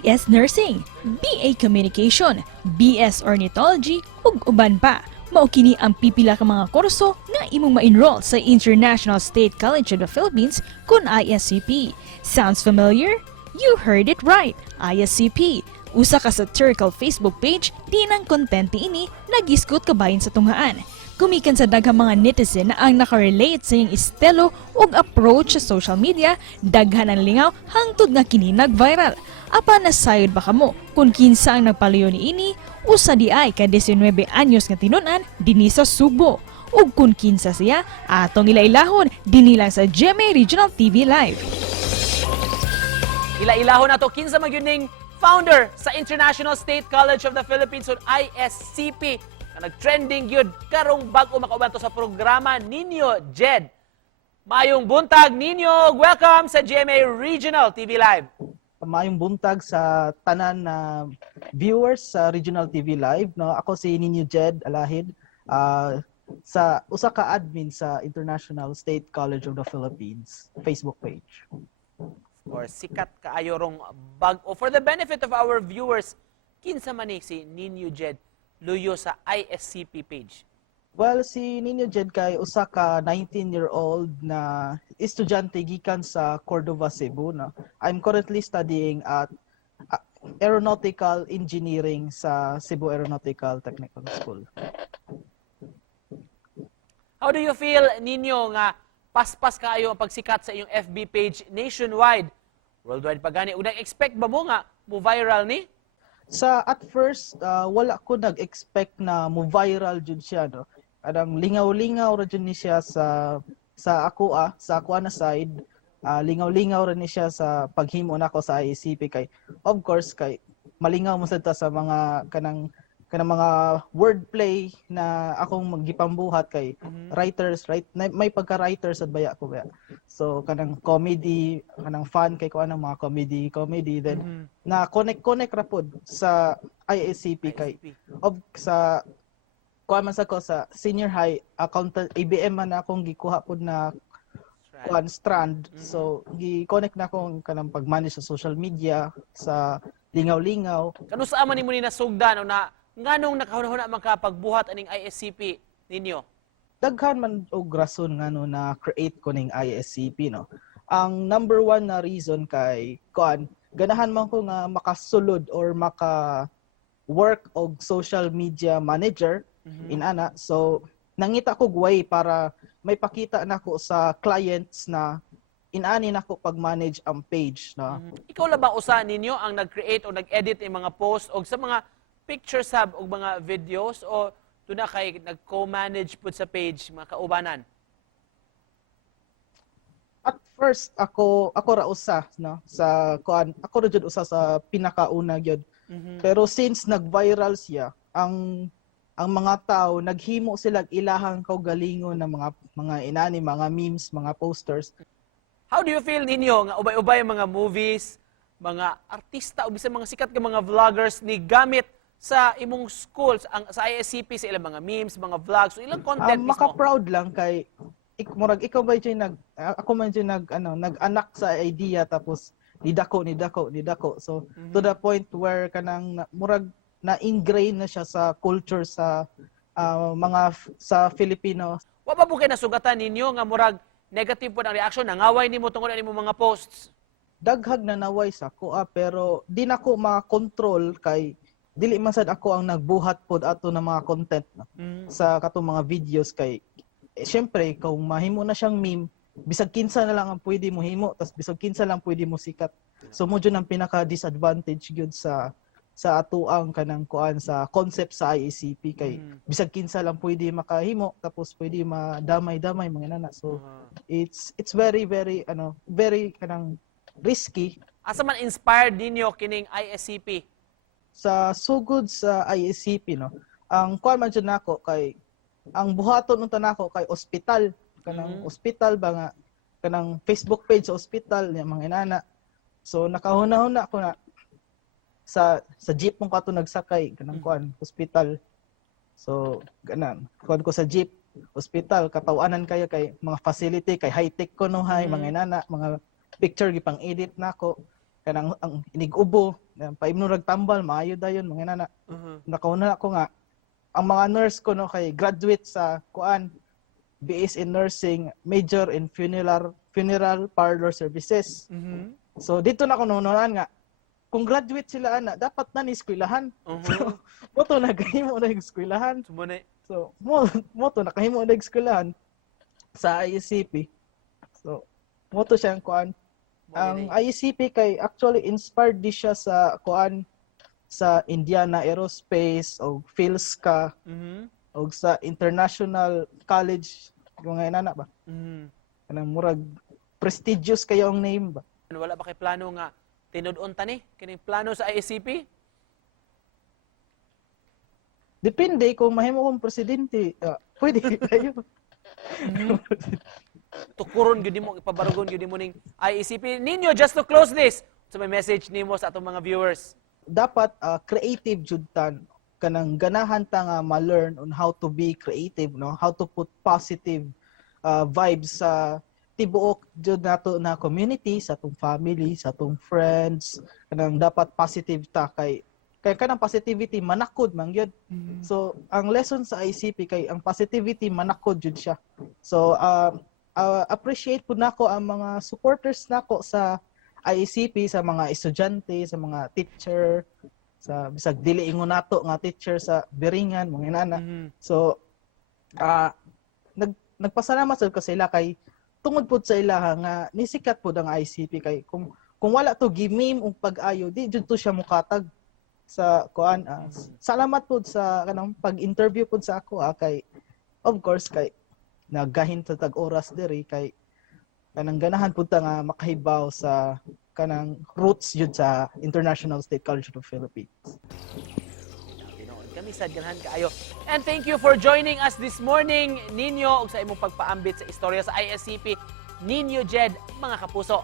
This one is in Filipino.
BS Nursing, BA Communication, BS Ornithology, ug uban pa. Mao kini ang pipila ka mga kurso nga imong ma-enroll sa International State College of the Philippines kun ISCP. Sounds familiar? You heard it right. ISCP. Usa ka satirical Facebook page, di nang content ini nagisgot kabahin sa tunghaan. Gumikan sa daghang mga netizen na ang nakarelate sa iyang estilo ug approach sa social media, daghan ang lingaw hangtod nga kini nag-viral. Apan nasayod ba kamo kung kinsa ang nagpalayo ni ini usa di ay ka 19 anyos nga tinun-an dinhi sa Subo ug kung kinsa siya atong ilailahon dinhi lang sa GMA Regional TV Live. Ilailahon nato kinsa magyuning founder sa International State College of the Philippines o ISCP na nag-trending yun karong bag-o makauban to sa programa Ninyo Jed. Mayong buntag Ninyo, welcome sa GMA Regional TV Live. Mayong buntag sa tanan na viewers sa Regional TV Live. No? Ako si Ninyo Jed Alahid, sa usa ka admin sa International State College of the Philippines Facebook page. Or sikat kaayo rong bag-o. For the benefit of our viewers, kinsa man ni si Ninyo Jed luyo sa ISCP page? Well, si Ninyo Jed kay usa ka 19-year-old na estudyante gikan sa Cordova, Cebu. No? I'm currently studying at aeronautical engineering sa Cebu Aeronautical Technical School. How do you feel, Ninyo, nga paspas kaayo ang pagsikat sa iyong FB page nationwide? Worldwide pa gani. Unang expect ba mo nga mo viral ni? Sa at first, wala ko nag-expect na mo viral jud siya, no. Adang lingaw-lingaw ra jud ni siya sa ako na side. Lingaw-lingaw ra ni siya sa paghimo nako sa ISCP kay of course kay malingaw mo sad ta sa mga kanang mga wordplay na akong magipambuhat kay writers, right? May pagka-writers sad baya ko ba. So kanang comedy, kanang fun kay ko anang mga comedy then na connect ra pod sa ISCP kay of sa kuha man sa ko sa senior high accountant ABM man akong gikuha pod na strand. So gi-connect na akong kanang pag-manage sa social media sa lingaw-lingaw. Kanusa man nimo ni nasugdan o na nganong nakahuna-huna man ka pagbuhat aning ISCP ninyo? Daghan man og rason ngano na create ko ning ISCP, no. Ang number one na reason kay ganahan man ko nga makasulod or maka work og social media manager inana. So nangita ko way para may pakita nako sa clients na inani nako pag-manage ang page, no. Ikaw la ba usa ninyo ang nag-create o nag-edit ng mga post o sa mga pictures hub o mga videos o doon na kay nag-co-manage po sa page, mga kaubanan? At first ako ra usa, no, sa ako ra jud usa sa pinakauna gyud. Pero since nag-viral siya, ang mga tao naghimo sila ilahang kaugalingon ng mga inani, mga memes, mga posters. How do you feel ninyo nga ubay-ubay mga movies, mga artista o bisan mga sikat nga mga vloggers ni gamit sa imong schools, sa ISCP, sa ilang mga memes, mga vlogs, so ilang content mismo? Maka-proud lang kay ikaw ba dyan ako man dyan nag-anak sa idea tapos nidako. So to the point where kanang murag na-ingrain na siya sa culture sa sa Filipino. Wa ba bukay nasugatan ninyo nga murag negative po ang reaction, nangaway nimo tungod ani mga posts? Daghag na naway sa ko pero di na ko ma-control kay dili man sad ako ang nagbuhat pod ato ng mga content, no? Sa katong mga videos kay syempre kung mahimo na siyang meme bisag kinsa na lang ang pwede mo himo tas bisag kinsa lang pwede mo sikat. So mo jud ang pinaka disadvantage gyud sa ato ang kanang sa concept sa ISCP kay bisag kinsa lang pwede makahimo tapos pwede madamay-damay mga nana. So it's very very kanang risky. Asa man inspired ninyo kining ISCP? Sa sugod sa ISCP, no, ang kuan man jud nako kay ang buhaton unta nako kay ospital, kanang ospital ba nga kanang Facebook page sa ospital niya mga inana. So nakahuna-huna ko na sa jeep mong kato nagsakay kanang kuan ospital. So ganan kuan ko sa jeep ospital katawanan kayo kay mga facility kay high tech ko no hay mga inana, mga picture gipang edit nako. kanang ang inigubo, paimno nagtambal, maayo dayon mga nana. Nakauna ako nga ang mga nurse ko no kay graduate sa kuan BS in nursing, major in funeral parlor services. So dito na ko nununan nga kung graduate sila ana dapat na ni eskwelahan. So mo to nagahimo na yung eskwelahan. Sumunay. So mo to nakahimo na eskwelahan sa ISCP. So mo to siyang kuan. Ang ISCP kay actually inspired di siya sa kuan sa Indiana Aerospace o PhilSCA o sa International College yung nga inana ba? Kanang murag prestigious kayo ang name ba? Wala ba kay plano nga tinud-on ta ni kining plano sa ISCP? Depende kung mahimo kong presidente. Pwede kayo. Tukuron gyud mo ipabarugon gyud mo ning ISCP ninyo. Just to close this, so may message nimo sa atong mga viewers. Dapat creative jud tan kanang ganahan ta nga ma-learn on how to be creative, no, how to put positive vibes sa tibuok jud nato na community, sa atong family, sa atong friends. Kanang dapat positive ta kay kanang positivity manakod man gyud. So ang lesson sa ICP kay ang positivity manakod jud siya. So appreciate po nako ang mga supporters nako sa ICP, sa mga estudyante, sa mga teacher, sa bisag dili ingon nato nga teacher sa Biringan, mga inana. So nagpasalamat sad ko sa ila kay tungod pud sa ilaha nga nisikat pud ang ICP kay kung wala to gimim og pag-ayo di jud to siya mukatag sa kuan. Salamat pud sa kanang pag-interview pud sa ako kay of course kay nagahin ta tag oras diri kay kanang ganahan pud ta nga makahibaw sa kanang roots jud sa International State College of the Philippines. Kami sad ganahan kaayo. And thank you for joining us this morning, Ninyo, ug sa imong pagpaambit sa istorya sa ISCP. Ninyo Jed, mga kapuso.